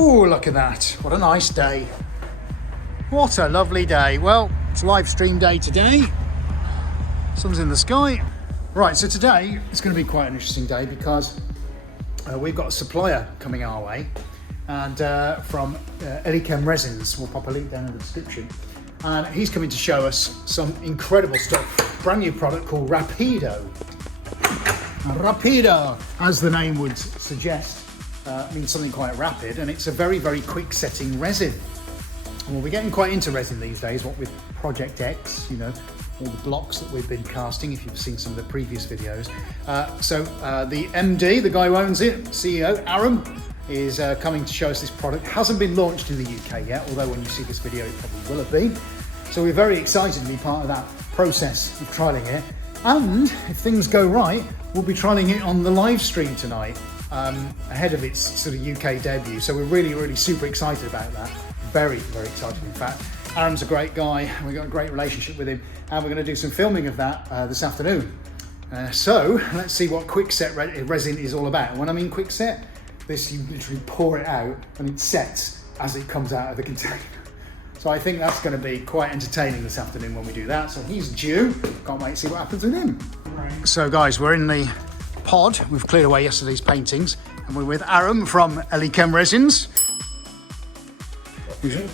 Oh, look at that. What a nice day. What a lovely day. Well, it's live stream day today. Sun's in the sky. Right, so today it's going to be quite an interesting day because we've got a supplier coming our way, and from Aram Resins. We'll pop a link down in the description. And he's coming to show us some incredible stuff. Brand new product called Rapido. Rapido, as the name would suggest, means something quite rapid, and it's a very, very quick setting resin. And we'll be getting quite into resin these days, what with Project X, you know, all the blocks that we've been casting, if you've seen some of the previous videos. So the MD, the guy who owns it, CEO, Aram, is coming to show us this product. Hasn't been launched in the UK yet, although when you see this video, it probably will have been. So we're very excited to be part of that process of trialing it. And if things go right, we'll be trialing it on the live stream tonight, ahead of its sort of UK debut. So we're really, really super excited about that. Very, very excited, in fact. Aram's a great guy. We've got a great relationship with him, and we're going to do some filming of that this afternoon. So let's see what quickset resin is all about. And when I mean quickset, this, you literally pour it out and it sets as it comes out of the container. So I think that's going to be quite entertaining this afternoon when we do that. So he's due. Can't wait to see what happens with him. Right. So guys, we're in the pod. We've cleared away yesterday's paintings, and we're with Aram from Aram Resins.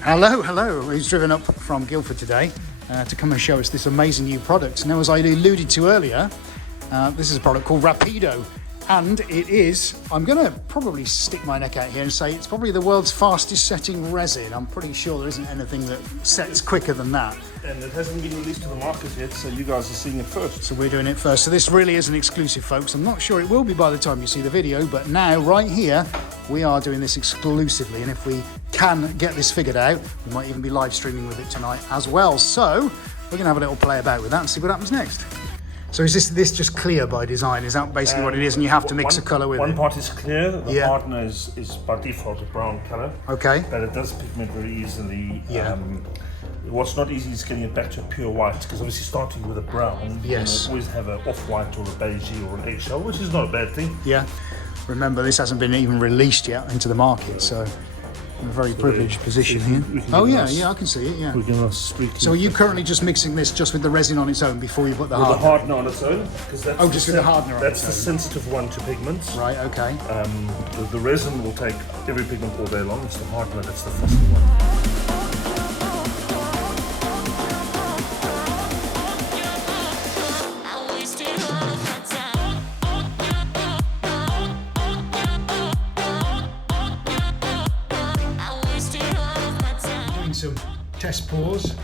Hello, hello. He's driven up from Guildford today to come and show us this amazing new product. Now, as I alluded to earlier, this is a product called Rapido, and it is, I'm going to probably stick my neck out here and say it's probably the world's fastest setting resin. I'm pretty sure there isn't anything that sets quicker than that. And it hasn't been released to the market yet, so you guys are seeing it first. So we're doing it first. So this really is an exclusive, folks. I'm not sure it will be by the time you see the video, but now, right here, we are doing this exclusively. And if we can get this figured out, we might even be live streaming with it tonight as well. So we're going to have a little play about with that and see what happens next. So is this just clear by design? Is that basically what it is, and you have to mix a colour with it? One part is clear, the hardener is by default a brown colour. Okay. But it does pigment very easily. Yeah. What's not easy is getting it back to a pure white, because obviously starting with a brown, yes, you always have an off-white or a beige or an eggshell, which is not a bad thing. Yeah. Remember, this hasn't been even released yet into the market, so in a very privileged position here. Oh yeah, yeah, I can see it, yeah. So are you currently just mixing this just with the resin on its own before you put the hardener? The hardener on its own. That's just with the hardener on its own. That's the sensitive one to pigments. Right, okay. The resin will take every pigment all day long. It's the hardener that's the fussy one. Some test pours.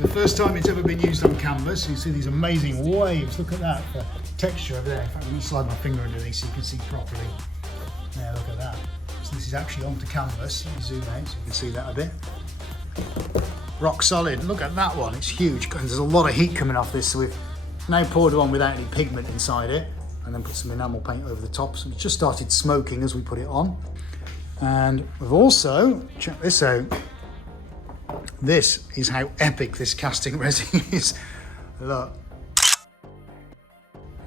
The first time it's ever been used on canvas. You see these amazing waves. Look at that, the texture over there. In fact, I'm going to slide my finger under these so you can see properly. There, look at that. So this is actually onto canvas. Let me zoom out so you can see that a bit. Rock solid. Look at that one. It's huge. And there's a lot of heat coming off this. So we've now poured one without any pigment inside it, and then put some enamel paint over the top. So we just started smoking as we put it on. And we've also, check this out, this is how epic this casting resin is. Look,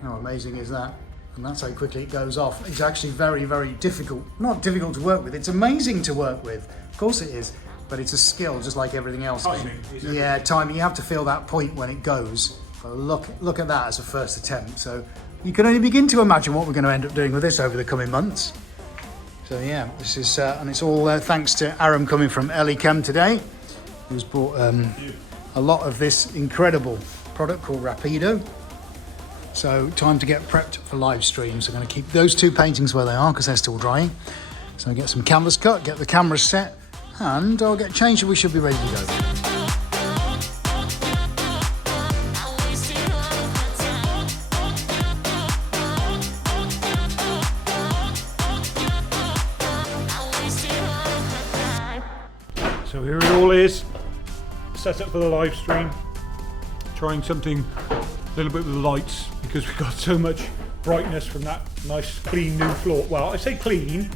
how amazing is that? And that's how quickly it goes off. It's actually very, very difficult, not difficult to work with, it's amazing to work with. Of course it is, but it's a skill just like everything else. Timing. Yeah, timing, you have to feel that point when it goes. But look at that as a first attempt. So you can only begin to imagine what we're going to end up doing with this over the coming months. So yeah, this is, and it's all thanks to Aram coming from Aram today, who's brought a lot of this incredible product called Rapido. So time to get prepped for live streams. I'm going to keep those two paintings where they are because they're still drying. So I'll get some canvas cut, get the camera set, and I'll get changed and we should be ready to go. So here it all is, set up for the live stream, trying something a little bit with the lights because we've got so much brightness from that nice clean new floor. Well, I say clean,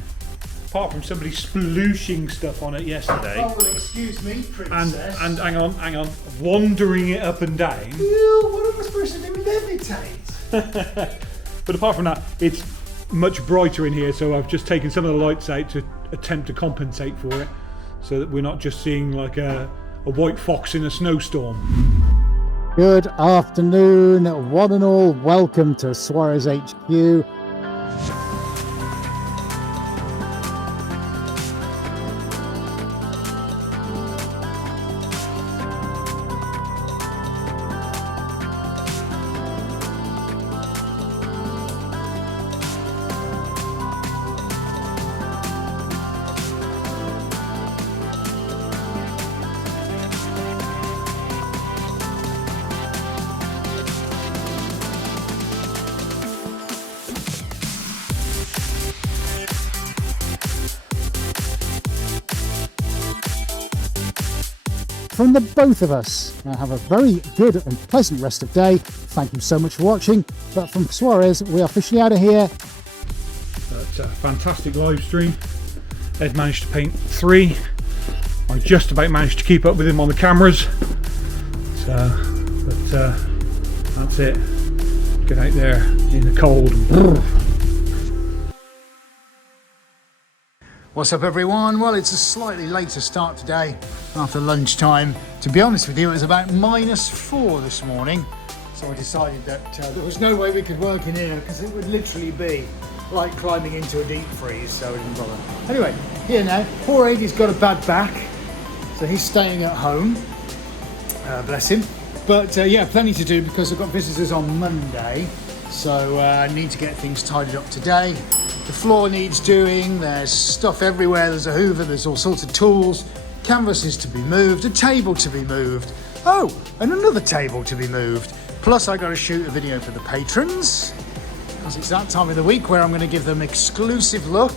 apart from somebody splooshing stuff on it yesterday. Oh, well, excuse me, princess. And hang on, wandering it up and down. Ew, what am I supposed to do with levitate? But apart from that, it's much brighter in here, so I've just taken some of the lights out to attempt to compensate for it, so that we're not just seeing like a white fox in a snowstorm. Good afternoon, one and all. Welcome to Suarez HQ. From the both of us, now have a very good and pleasant rest of day. Thank you so much for watching. But from Suarez, we are officially out of here. That's a fantastic live stream. Ed managed to paint 3. I just about managed to keep up with him on the cameras. But that's it. Get out there in the cold. What's up everyone? Well, it's a slightly later start today after lunchtime. To be honest with you, it was about -4 this morning. So I decided that there was no way we could work in here because it would literally be like climbing into a deep freeze, so I didn't bother. Anyway, here now, poor Adie's got a bad back, so he's staying at home. Bless him. But yeah, plenty to do because I've got visitors on Monday, so I need to get things tidied up today. The floor needs doing, there's stuff everywhere, there's a hoover, there's all sorts of tools, canvases to be moved, a table to be moved, oh, and another table to be moved. Plus I got to shoot a video for the patrons, because it's that time of the week where I'm going to give them an exclusive look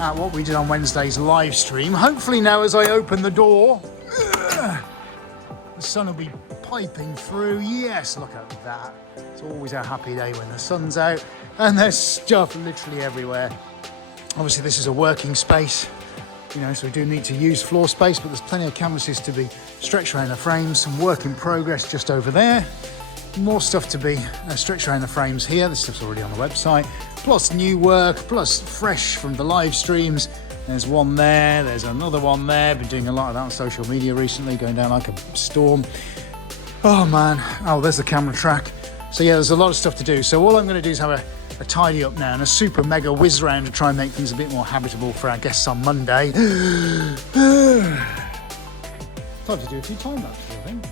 at what we did on Wednesday's live stream. Hopefully now as I open the door, the sun will be piping through. Yes, look at that. It's always a happy day when the sun's out. And there's stuff literally everywhere. Obviously this is a working space, you know, so we do need to use floor space, but there's plenty of canvases to be stretched around the frames, some work in progress just over there. More stuff to be stretched around the frames here. This stuff's already on the website. Plus new work, plus fresh from the live streams. There's one there, there's another one there. Been doing a lot of that on social media recently, going down like a storm. Oh man, oh there's the camera track. So yeah, there's a lot of stuff to do. So all I'm going to do is have a tidy up now and a super mega whiz round to try and make things a bit more habitable for our guests on Monday. Time to do a few time lapses, I think.